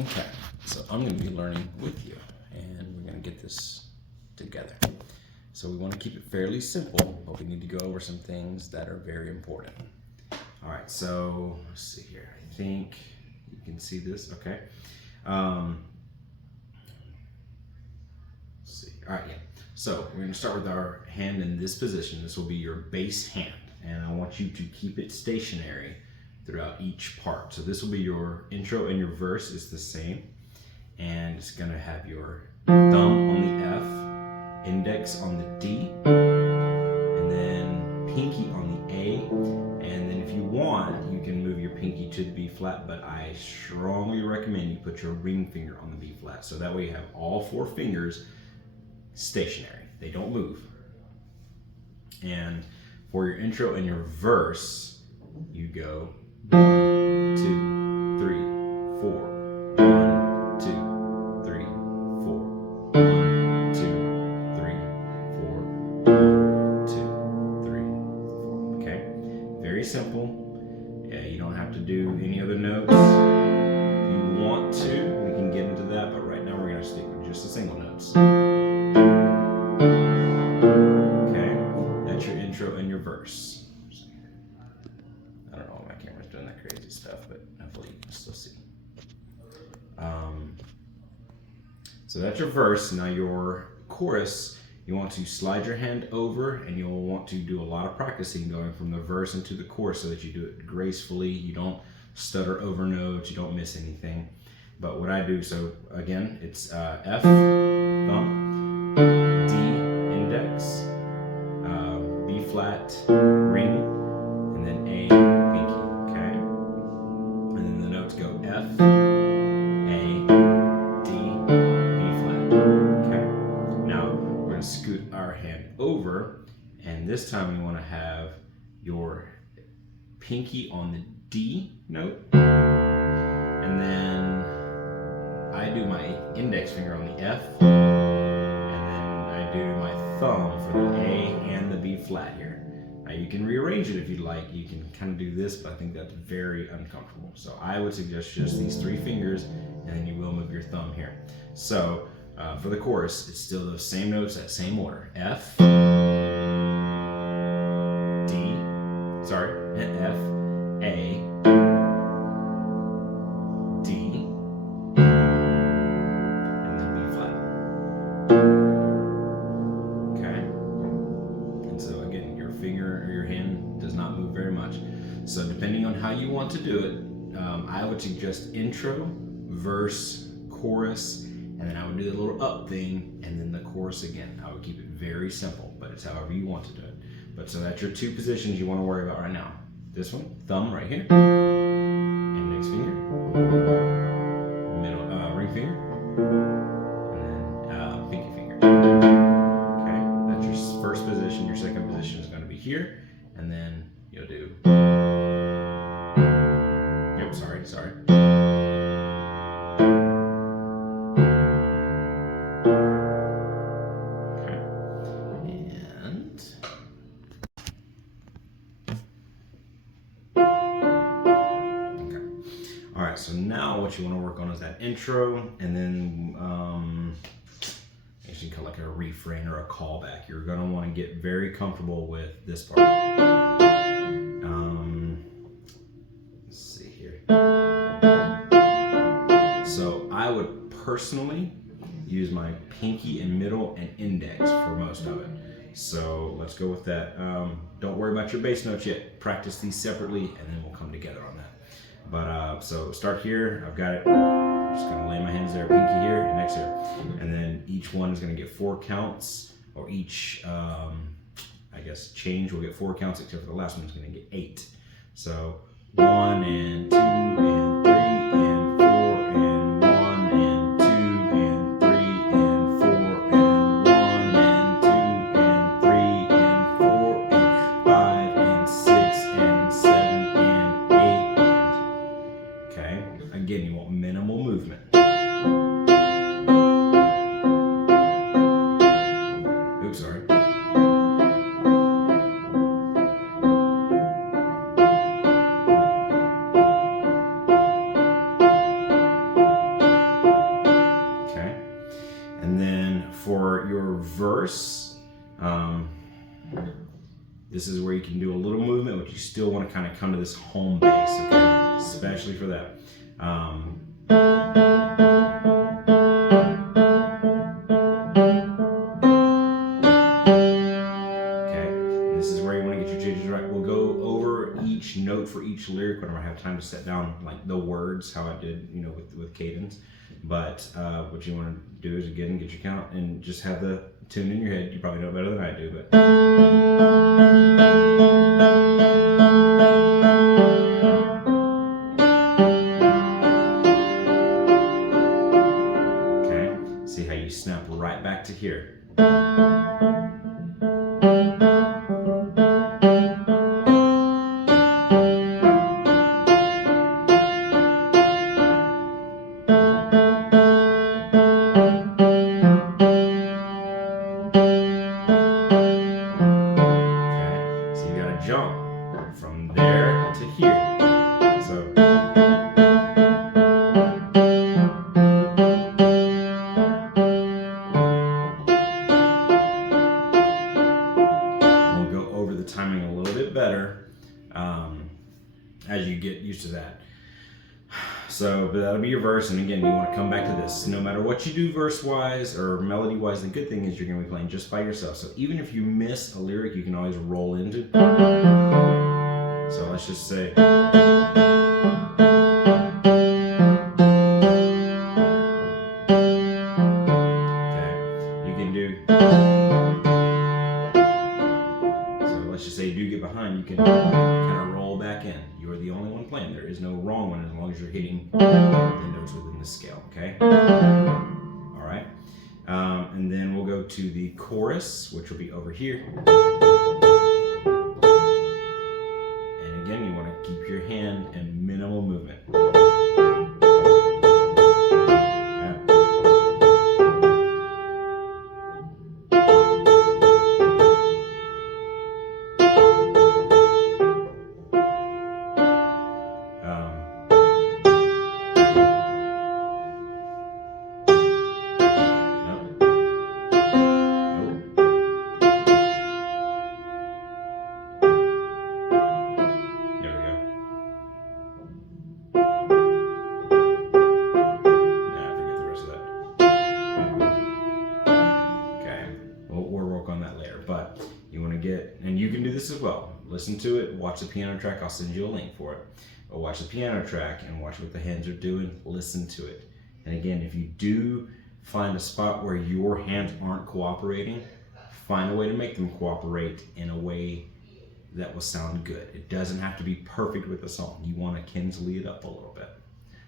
Okay, so I'm going to be learning with you, and we're going to get this together. So we want to keep it fairly simple, but we need to go over some things that are very important. All right, so let's see here. I think you can see this. Okay. Let's see. All right, yeah. So we're going to start with our hand in this position. This will be your base hand, and I want you to keep it stationary throughout each part. So this will be your intro, and your verse is the same. And it's going to have your thumb on the F, index on the D, and then pinky on the A. And then if you want, you can move your pinky to the B flat, but I strongly recommend you put your ring finger on the B flat. So that way you have all 4 fingers stationary. They don't move. And for your intro and your verse, you go 1, 2, 3, 4. 1, 2, 3, 4. 1, 2, 3, 4. 1, 2, 3, 4. Okay? Very simple. Yeah, you don't have to do any other notes. If you want to, we can get into that, but right now we're going to stick with just the single notes. Okay? That's your intro and your verse. I don't know why my camera's doing that crazy stuff, but hopefully you can still see. So that's your verse. Now your chorus, you want to slide your hand over, and you'll want to do a lot of practicing going from the verse into the chorus so that you do it gracefully, you don't stutter over notes, you don't miss anything. But what I do, so again, it's F, thumb, D, index, B flat, ring, and then A, pinky, okay? And then the notes go F, A, D, B flat, okay? Now, we're gonna scoot our hand over, and this time we wanna have your pinky on the D note, and then I do my index finger on the F, and then I do my thumb for the A and the B flat here. Now you can rearrange it if you'd like. You can kind of do this, but I think that's very uncomfortable. So I would suggest just these 3 fingers, and then you will move your thumb here. So for the chorus, it's still those same notes, that same order. F, F, A, D, and then B flat. Okay? And so again, your finger or your hand does not move very much. So depending on how you want to do it, I would suggest intro, verse, chorus, and then I would do the little up thing, and then the chorus again. I would keep it very simple, but it's however you want to do it. But so that's your 2 positions you want to worry about right now. This one, thumb right here, index finger, middle ring finger, and then pinky finger. Okay, that's your first position. Your second position is going to be here, and then you'll do. Yep, sorry. Alright, so now what you want to work on is that intro, and then actually kind of like a refrain or a callback. You're going to want to get very comfortable with this part. Let's see here. So I would personally use my pinky and middle and index for most of it. So let's go with that. Don't worry about your bass notes yet. Practice these separately, and then we'll come together on that. But so start here. I've got it. I'm just gonna lay my hands there, pinky here, index here, and then each one is gonna get 4 counts, or each I guess change will get 4 counts, except for the last one's gonna get 8. So 1 and 2 and 3 and 4 and 1 and 2 and 3 and 4 and 1 and 2 and 3 and 4 and 5 and 6 and 7 and 8 and, okay? Again, you want minimal movement. Oops, sorry. your verse, this is where you can do a little movement, but you still want to kind of come to this home base, okay? Especially for that. Okay, this is where you want to get your changes right. We'll go over each note for each lyric when I have time to set down like the words, how I did, you know, with cadence. But what you want to do is again get your count and just have the tune in your head. You probably know better than I do, but. Okay, see how you snap right back to here. Jump from there to here. So we'll go over the timing a little bit better as you get used to that. So, but that'll be your verse, and again, you want to come back to this. No matter what you do verse-wise or melody-wise, the good thing is you're going to be playing just by yourself. So even if you miss a lyric, you can always roll into. So let's just say. Okay, you can do. So let's just say you do get behind, you can kind of roll back in. You're the only one playing. There is no wrong one as long as you're hitting the notes within the scale, okay? All right. And then we'll go to the chorus, which will be over here. And again, you want to keep your hand in minimal movement. But you want to get, and you can do this as well. Listen to it, watch the piano track. I'll send you a link for it. But watch the piano track and watch what the hands are doing. Listen to it. And again, if you do find a spot where your hands aren't cooperating, find a way to make them cooperate in a way that will sound good. It doesn't have to be perfect with the song. You want to Kenzley it up a little bit.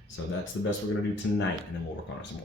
So that's the best we're going to do tonight, and then we'll work on it some more.